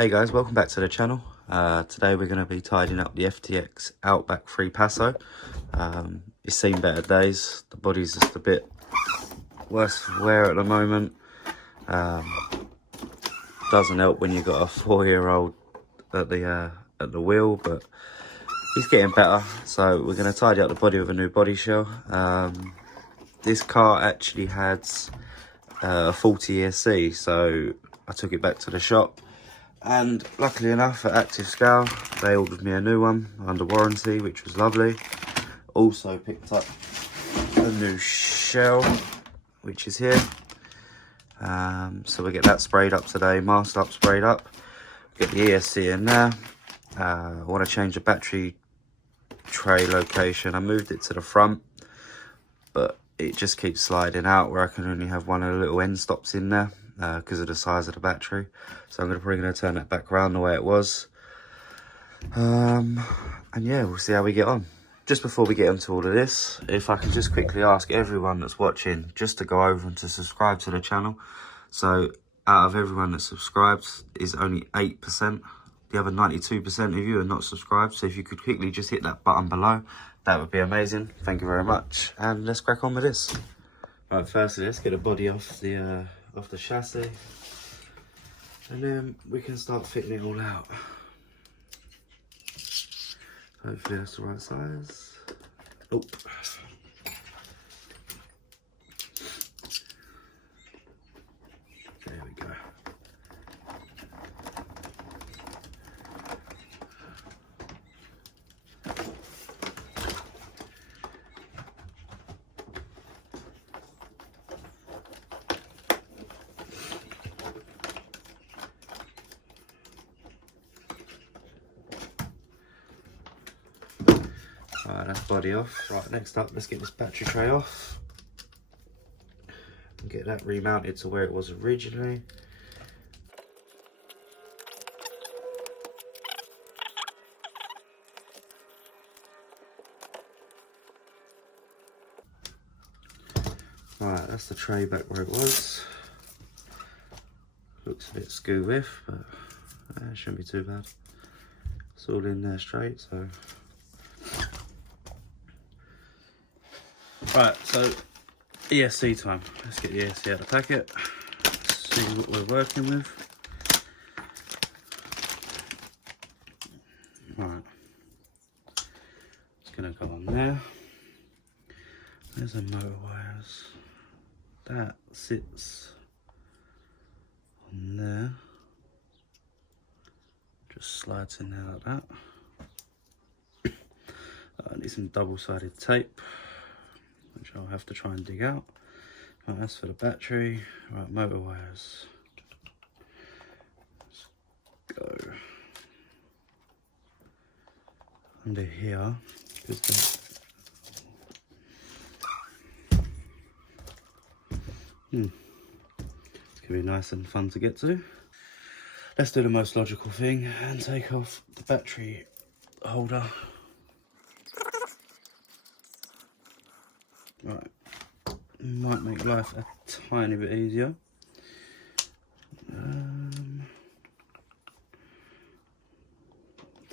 Hey guys, welcome back to the channel. Today we're going to be tidying up the FTX Outback 3 Paso. It's seen better days. The body's just a bit worse wear at the moment. Doesn't help when you've got a 4-year-old at the wheel, but he's getting better. So we're going to tidy up the body with a new body shell. This car actually had a 40-year C, so I took it back to the shop. And luckily enough, at Active Scale, they ordered me a new one under warranty, which was lovely. Also picked up a new shell, which is here. So we get that sprayed up today, masked up, sprayed up. Get the ESC in there. I want to change the battery tray location. I moved it to the front, but it just keeps sliding out where I can only have one of the little end stops in there. Because of the size of the battery, so I'm probably going to turn that back around the way it was, and yeah, we'll see how we get on. Just before we get into all of this, if I can just quickly ask everyone that's watching just to go over and to subscribe to the channel. So out of everyone that subscribes is only 8%. The other 92% of you are not subscribed, so if you could quickly just hit that button below, that would be amazing. Thank you very much, and let's crack on with this. Right, firstly, let's get the body off the chassis, and then we can start fitting it all out. Hopefully that's the right size. Oh. There we go. Alright, that's body off. Right, next up, let's get this battery tray off and get that remounted to where it was originally. Alright, that's the tray back where it was. Looks a bit skew with, but it shouldn't be too bad. It's all in there straight, so. Right, so ESC time. Let's get the ESC out of the packet. See what we're working with. Right, it's gonna go on there. There's the motor wires. That sits on there. Just slides in there like that. I need some double-sided tape, which I'll have to try and dig out. Right, that's for the battery. Right, motor wires. Let's go under here. It's gonna be nice and fun to get to. Let's do the most logical thing and take off the battery holder. Right, might make life a tiny bit easier. Don't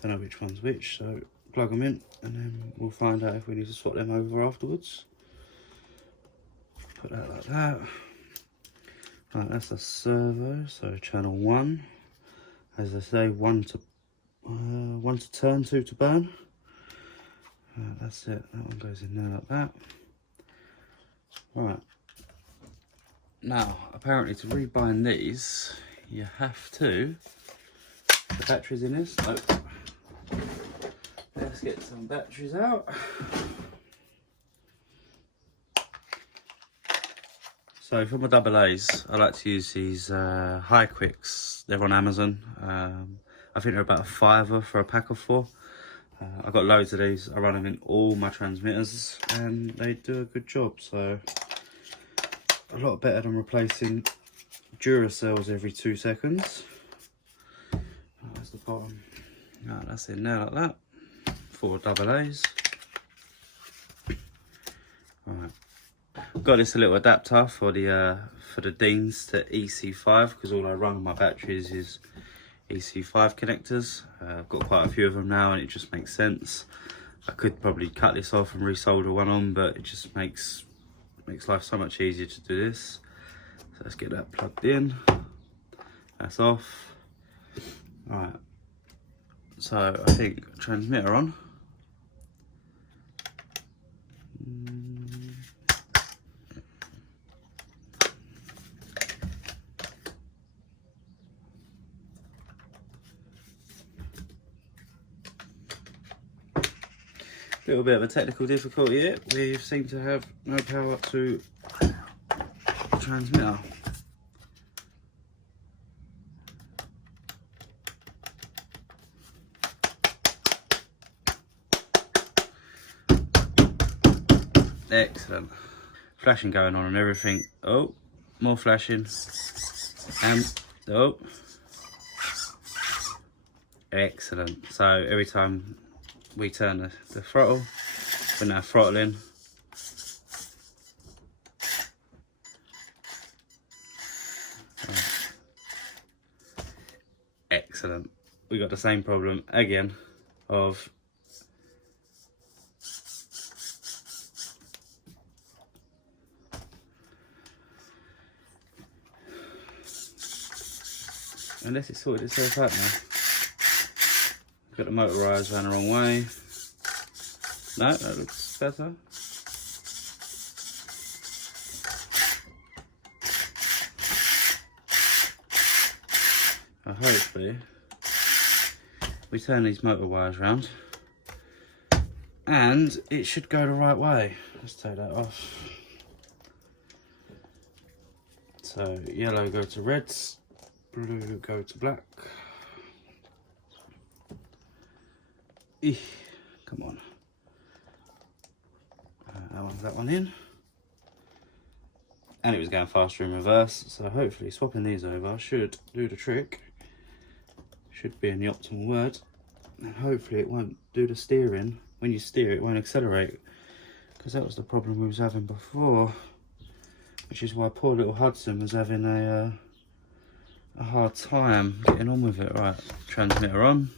know which one's which, so plug them in and then we'll find out if we need to swap them over afterwards. Put that like that. Right, that's a servo, so channel 1. As I say, one to turn, 2 to burn. That's it, that one goes in there like that. Right, now apparently to rebind these you have to, the batteries in this, so let's get some batteries out. So for my double A's, I like to use these High Quicks. They're on Amazon. I think they're about $5 for a pack of 4. I've got loads of these. I run them in all my transmitters and they do a good job. So a lot better than replacing Duracells every 2 seconds. That's the bottom. Right, that's in there like that. 4 double A's. Right. Got this little adapter for the Deans to EC5 because all I run on my batteries is EC5 connectors. I've got quite a few of them now and it just makes sense. I could probably cut this off and resolder one on, but it just makes life so much easier to do this. So let's get that plugged in. That's off. Right. So I think transmitter on. Little bit of a technical difficulty here. We seem to have no power to the transmitter. Excellent. Flashing going on and everything. Oh, more flashing. And oh, excellent. So every time we turn the throttle, we're now throttling. Excellent. We got the same problem again of unless it's sorted itself out now. Got the motor wires around the wrong way. No, that looks better. Hopefully we turn these motor wires around and it should go the right way. Let's take that off. So yellow go to reds, blue go to black. Come on. That one in. And it was going faster in reverse, so hopefully swapping these over should do the trick. Should be in the optimal word. And hopefully it won't do the steering. When you steer it won't accelerate. Because that was the problem we was having before. Which is why poor little Hudson was having a hard time getting on with it. Right, transmitter on.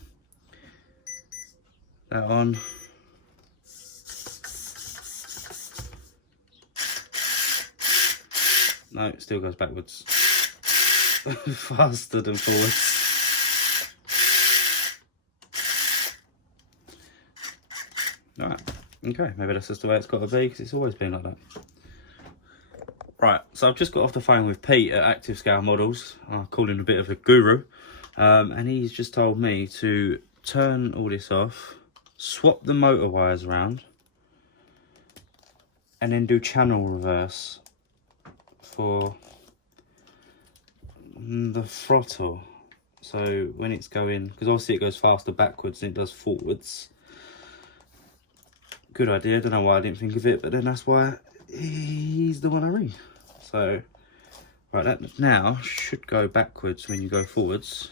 That on. No, it still goes backwards. Faster than forwards. Right, okay, maybe that's just the way it's got to be because it's always been like that. Right, so I've just got off the phone with Pete at Active Scale Models. I call him a bit of a guru. And he's just told me to turn all this off, swap the motor wires around, and then do channel reverse for the throttle. So when it's going, because obviously it goes faster backwards than it does forwards. Good idea, don't know why I didn't think of it, but then that's why he's the one I ring. So, right, that now should go backwards when you go forwards.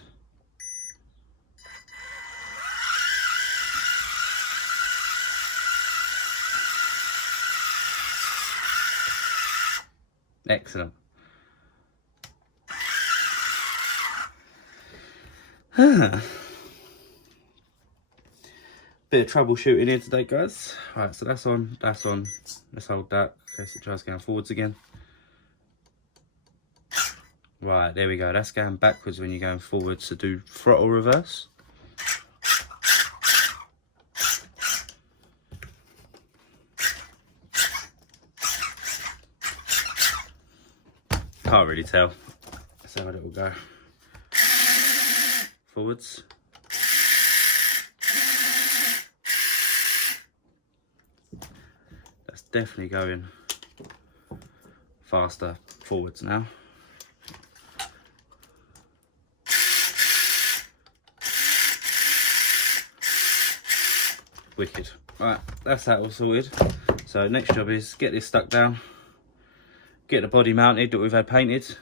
Excellent. Bit of troubleshooting here today, guys. Right, so that's on, that's on. Let's hold that in case it tries going forwards again. Right, there we go. That's going backwards when you're going forwards to do throttle reverse. Can't really tell. Let's see how it will go. Forwards. That's definitely going faster forwards now. Wicked. Right, that's that all sorted. So next job is get this stuck down, get the body mounted that we've had painted,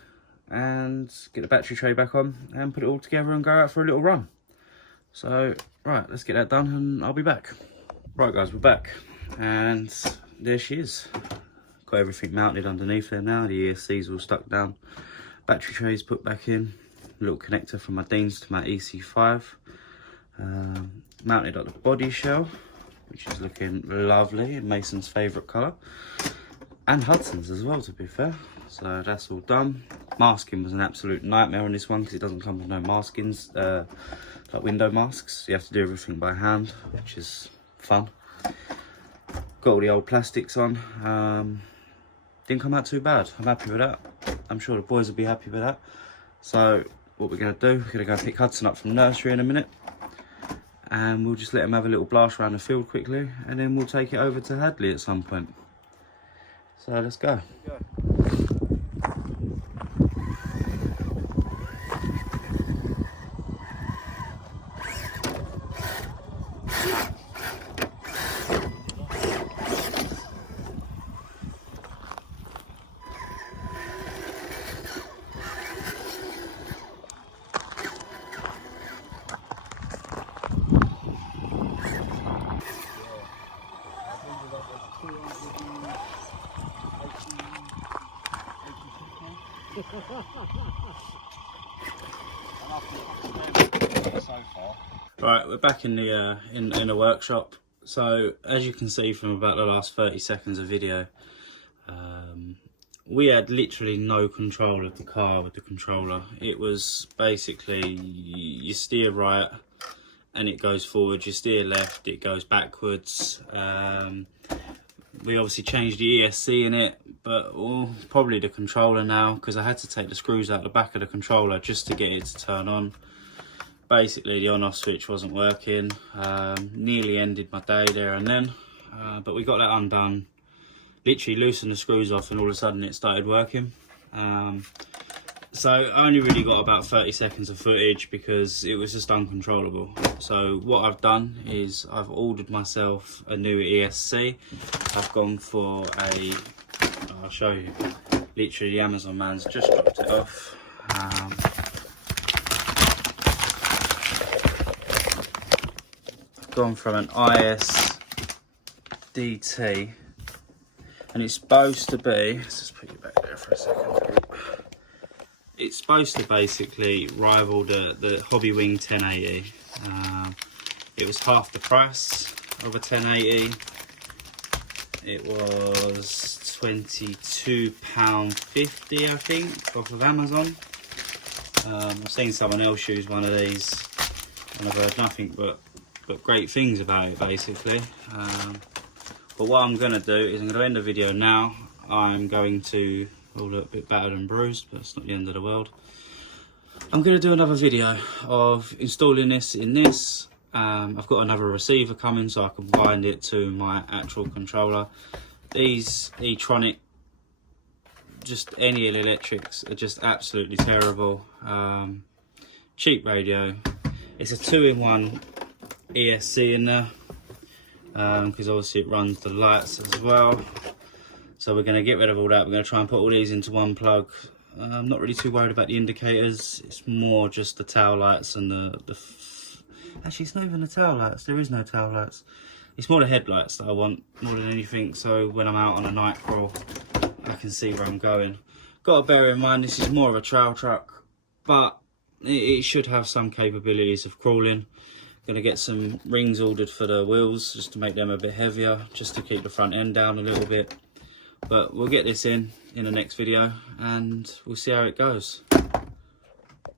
and get the battery tray back on and put it all together and go out for a little run. So right, let's get that done and I'll be back. Right guys, we're back and there she is. Got everything mounted underneath there now. The ESC's all stuck down, battery trays put back in, little connector from my Deans to my EC5. Mounted up the body shell, which is looking lovely in Mason's favourite colour, and Hudson's as well, to be fair. So that's all done. Masking was an absolute nightmare on this one because it doesn't come with no maskings, like window masks. You have to do everything by hand, which is fun. Got all the old plastics on. Didn't come out too bad. I'm happy with that. I'm sure the boys will be happy with that. So what we're going to do, we're going to go pick Hudson up from the nursery in a minute, and we'll just let him have a little blast around the field quickly, and then we'll take it over to Hadley at some point. So let's go. Right, we're back in the in the workshop. So as you can see from about the last 30 seconds of video, we had literally no control of the car with the controller. It was basically, you steer right and it goes forward, you steer left, it goes backwards. We obviously changed the ESC in it, but probably the controller now, because I had to take the screws out the back of the controller just to get it to turn on. Basically the on-off switch wasn't working. Nearly ended my day there and then, but we got that undone. Literally loosened the screws off and all of a sudden it started working. So I only really got about 30 seconds of footage because it was just uncontrollable. So what I've done is I've ordered myself a new ESC. I've gone for I'll show you, literally the Amazon man's just dropped it off. I've gone from an IS DT, and it's supposed to be, let's just put you back there for a second. It's supposed to basically rival the Hobby Wing 1080. It was half the price of a 1080. It was £22.50, I think, off of Amazon. I've seen someone else use one of these, and I've heard nothing but great things about it, basically. But what I'm going to do is I'm going to end the video now. I'm going to, all a bit battered and bruised, but it's not the end of the world. I'm going to do another video of installing this in this. I've got another receiver coming so I can bind it to my actual controller. These e-tronic, just any electrics are just absolutely terrible. Cheap radio. It's a 2-in-1 ESC in there, because obviously it runs the lights as well. So we're going to get rid of all that. We're going to try and put all these into one plug. I'm not really too worried about the indicators. It's more just the tail lights and actually it's not even the tail lights. There is no tail lights. It's more the headlights that I want more than anything. So when I'm out on a night crawl, I can see where I'm going. Got to bear in mind this is more of a trail truck, but it should have some capabilities of crawling. Going to get some rings ordered for the wheels just to make them a bit heavier, just to keep the front end down a little bit. But we'll get this in the next video and we'll see how it goes.